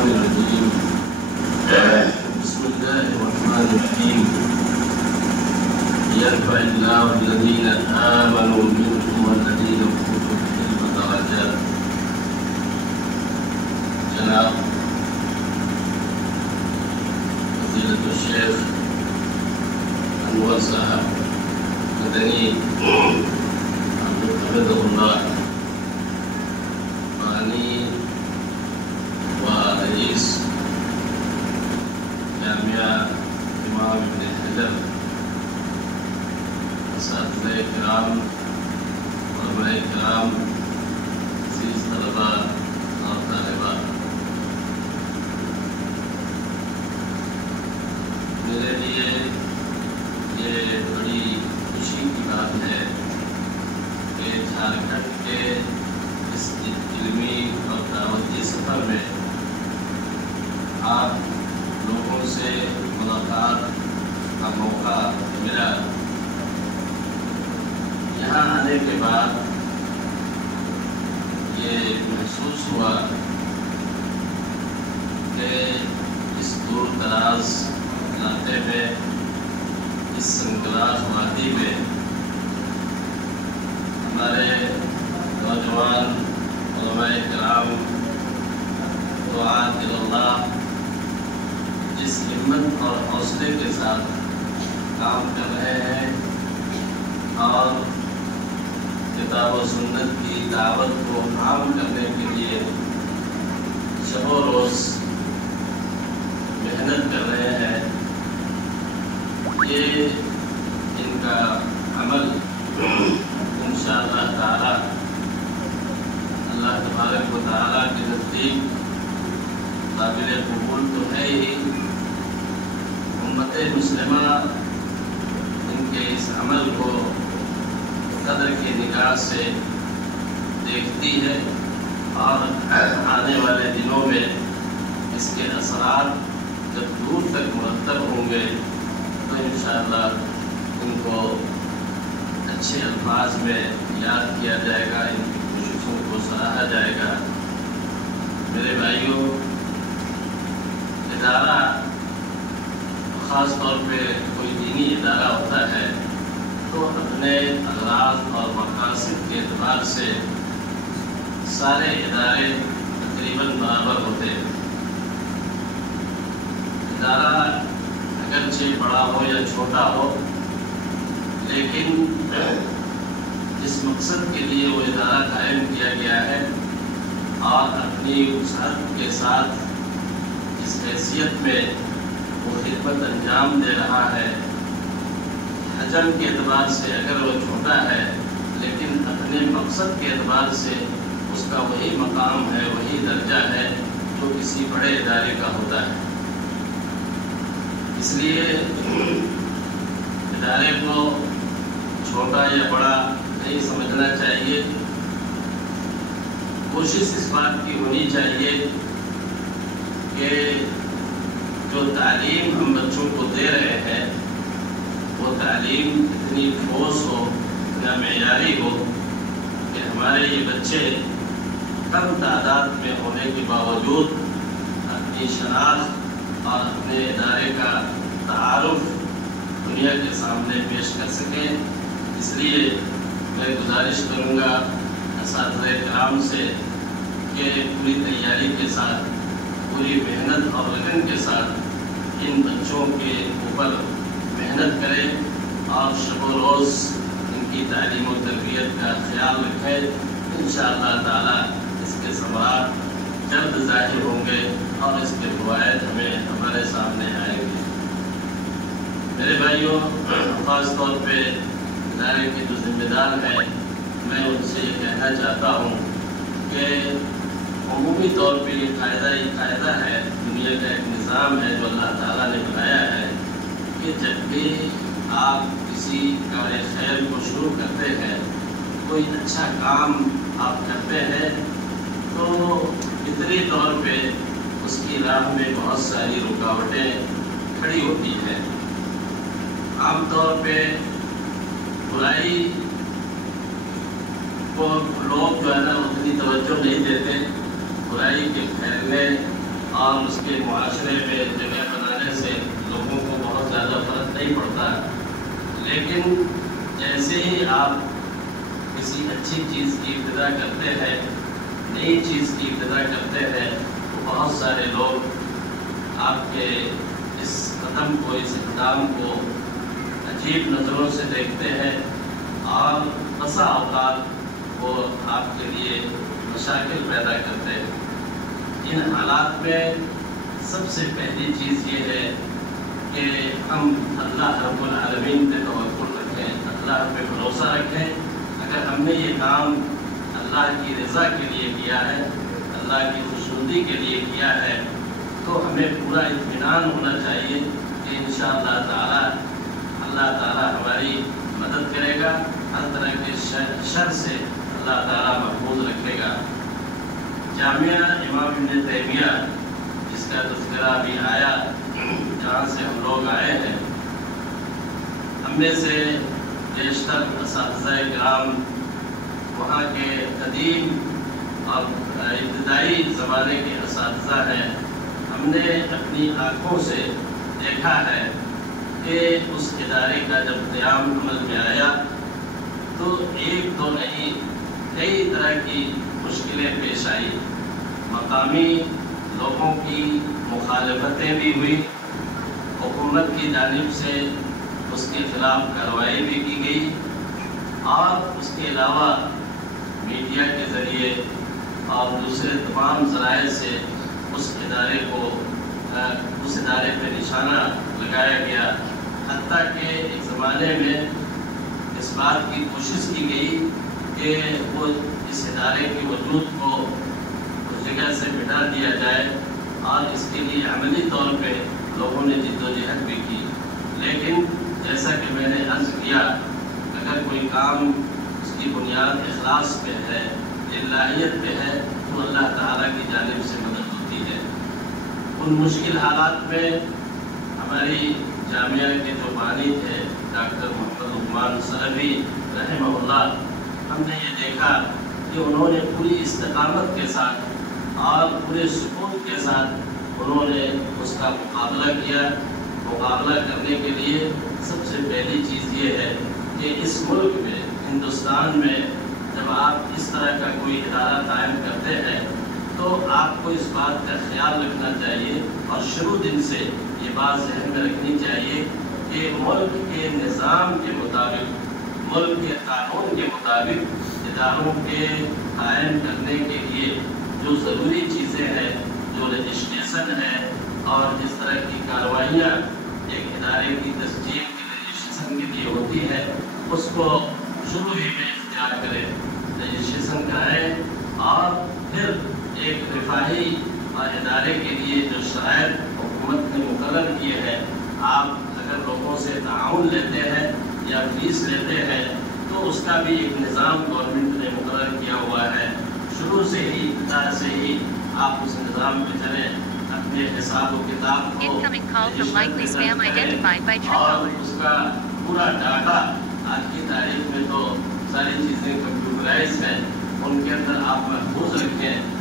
الشيطان الرجيم. بسم الله الرحمن الرحيم. يرفع الله الذين آمنوا منكم والذين أوتوا العلم درجات. جناب فضيلة الشيخ انور صاحب مدنی حفظہ اللہ بانی و رئیس جامعہ امام ابن حجر، اساتذہ کرام، علماء کرام، عزیز طلباء اور طالبات، میرے لیے یہ بڑی خوشی کی بات ہے کہ جھارکھنڈ کے اس علمی اور دعوتی سفر میں آپ لوگوں سے ملاقات کا موقع ملا۔ یہاں آنے کے بعد یہ محسوس ہوا کہ اس دور دراز علاقے میں، اس سنگلاخ وادی میں ہمارے نوجوان علماء کرام دعاۃ اللہ جس ہمت اور حوصلے کے ساتھ کام کر رہے ہیں اور کتاب و سنت کی دعوت کو عام کرنے کے لیے شب و روز محنت کر رہے ہیں، یہ ان کا عمل انشاءاللہ تعالی اللہ تبارک و تعالی کے نزدیک قابل قبول تو ہے ہی۔ امت مسلمہ ان کے اس عمل کو قدر کی نگاہ سے دیکھتی ہے اور آنے والے دنوں میں اس کے اثرات جب دور تک مرتب ہوں گے تو انشاءاللہ ان کو اچھے الفاظ میں یاد کیا جائے گا، ان کی کوششوں کو سراہا جائے گا۔ میرے بھائیوں، ادارہ خاص طور پہ کوئی دینی ادارہ ہوتا ہے تو اپنے اغراض اور مقاصد کے اعتبار سے سارے ادارے تقریباً برابر ہوتے ہیں۔ ادارہ اگرچہ بڑا ہو یا چھوٹا ہو، لیکن جس مقصد کے لیے وہ ادارہ قائم کیا گیا ہے اور اپنی وسعت کے ساتھ اس حیثیت میں وہ خدمت انجام دے رہا ہے، حجم کے اعتبار سے اگر وہ چھوٹا ہے لیکن اپنے مقصد کے اعتبار سے اس کا وہی مقام ہے، وہی درجہ ہے جو کسی بڑے ادارے کا ہوتا ہے۔ اس لیے ادارے کو چھوٹا یا بڑا نہیں سمجھنا چاہیے، کوشش اس بات کی ہونی چاہیے کہ جو تعلیم ہم بچوں کو دے رہے ہیں وہ تعلیم اتنی ٹھوس ہو، اتنا معیاری ہو کہ ہمارے یہ بچے کم تعداد میں ہونے کے باوجود اپنی شناخت اور اپنے ادارے کا تعارف دنیا کے سامنے پیش کر سکیں۔ اس لیے میں گزارش کروں گا اساتذہ کرام سے کہ پوری تیاری کے ساتھ، پوری محنت اور لگن کے ساتھ ان بچوں کے اوپر محنت کریں اور شب و روز ان کی تعلیم و تربیت کا خیال رکھیں۔ انشاءاللہ تعالی اس کے ثمرات جلد ظاہر ہوں گے اور اس کے فوائد ہمارے سامنے آئیں گے۔ میرے بھائیوں، خاص طور پہ ادارے کے جو ذمہ دار ہیں، میں ان سے یہ کہنا چاہتا ہوں کہ عمومی طور پہ یہ قاعدہ ہے، دنیا کا ایک نظام ہے جو اللہ تعالیٰ نے بنایا ہے کہ جب بھی آپ کسی کار خیر کو شروع کرتے ہیں، کوئی اچھا کام آپ کرتے ہیں تو فطری طور پہ اس کی راہ میں بہت ساری رکاوٹیں کھڑی ہوتی ہیں۔ عام طور پہ برائی کو لوگ جو ہے نا اتنی توجہ نہیں دیتے، برائی کے پھیلنے اور اس کے معاشرے میں جگہ بنانے سے لوگوں کو بہت زیادہ فرق نہیں پڑتا، لیکن جیسے ہی آپ کسی اچھی چیز کی ابتدا کرتے ہیں، نئی چیز کی ابتدا کرتے ہیں، تو بہت سارے لوگ آپ کے اس قدم کو، اس اقدام کو عجیب نظروں سے دیکھتے ہیں اور بسا اوقات وہ آپ کے لیے مشاکل پیدا کرتے ہیں۔ ان حالات میں سب سے پہلی چیز یہ ہے کہ ہم اللہ رب العالمین پہ توکل رکھیں، اللہ پہ بھروسہ رکھیں۔ اگر ہم نے یہ کام اللہ کی رضا کے لیے کیا ہے، اللہ کی خوشنودی کے لیے کیا ہے، تو ہمیں پورا اطمینان ہونا چاہیے کہ انشاءاللہ تعالی اللہ تعالی ہماری مدد کرے گا، ہر طرح کے شر سے اللہ تعالی محفوظ رکھے گا۔ جامعہ امام ابن تیمیہ جس کا تذکرہ بھی آیا، جہاں سے ہم لوگ آئے ہیں، ہم میں سے بیشتر اساتذہ کرام وہاں کے قدیم اور ابتدائی زمانے کے اساتذہ ہیں۔ ہم نے اپنی آنکھوں سے دیکھا ہے کہ اس ادارے کا جب قیام عمل میں آیا تو ایک دو نہیں، کئی طرح کی مشکلیں پیش آئی۔ مقامی لوگوں کی مخالفتیں بھی ہوئی، حکومت کی جانب سے اس کے خلاف کارروائی بھی کی گئی، اور اس کے علاوہ میڈیا کے ذریعے اور دوسرے تمام ذرائع سے اس ادارے پہ نشانہ لگایا گیا، حتیٰ کہ ایک زمانے میں اس بات کی کوشش کی گئی کہ وہ اس ادارے کے وجود کو اس جگہ سے مٹا دیا جائے، اور اس کے لیے عملی طور پہ لوگوں نے جد و جہد بھی کی۔ لیکن جیسا کہ میں نے عرض کیا، اگر کوئی کام اس کی بنیاد اخلاص پہ ہے، الہیت پہ ہے، تو اللہ تعالیٰ کی جانب سے مدد ہوتی ہے۔ ان مشکل حالات میں ہماری جامعہ کے جو بانی تھے ڈاکٹر محمد عثمان سلفی رحمہ اللہ، ہم نے یہ دیکھا کہ انہوں نے پوری استقامت کے ساتھ اور پورے سکون کے ساتھ انہوں نے اس کا مقابلہ کیا۔ مقابلہ کرنے کے لیے سب سے پہلی چیز یہ ہے کہ اس ملک میں، ہندوستان میں، جب آپ اس طرح کا کوئی ادارہ قائم کرتے ہیں تو آپ کو اس بات کا خیال رکھنا چاہیے، اور شروع دن سے یہ بات ذہن میں رکھنی چاہیے کہ ملک کے نظام کے مطابق، ملک کے قانون کے مطابق اداروں کے قائم کرنے کے لیے جو ضروری چیزیں ہیں، جو رجسٹریشن ہے اور اس طرح کی کارروائیاں ایک ادارے کی تسجیل کی رجسٹریشن کے لیے ہوتی ہے، اس کو شروع ہی میں اختیار کریں، رجسٹریشن کرائیں، اور پھر ایک رفاہی ادارے کے لیے جو شرائط حکومت نے مقرر کیے ہیں، آپ اگر لوگوں سے تعاون لیتے ہیں یا فیس لیتے ہیں تو اس کا بھی ایک نظام گورنمنٹ نے مقرر کیا ہوا ہے۔ شروع سے ہی، ابتدا سے ہی آپ اس نظام پہ چلیں، اپنے حساب و کتاب کو اور اس کا پورا ڈاٹا، آج کی تاریخ میں تو ساری چیزیں کمپیوٹرائز ہیں، ان کے اندر آپ محفوظ رکھیں۔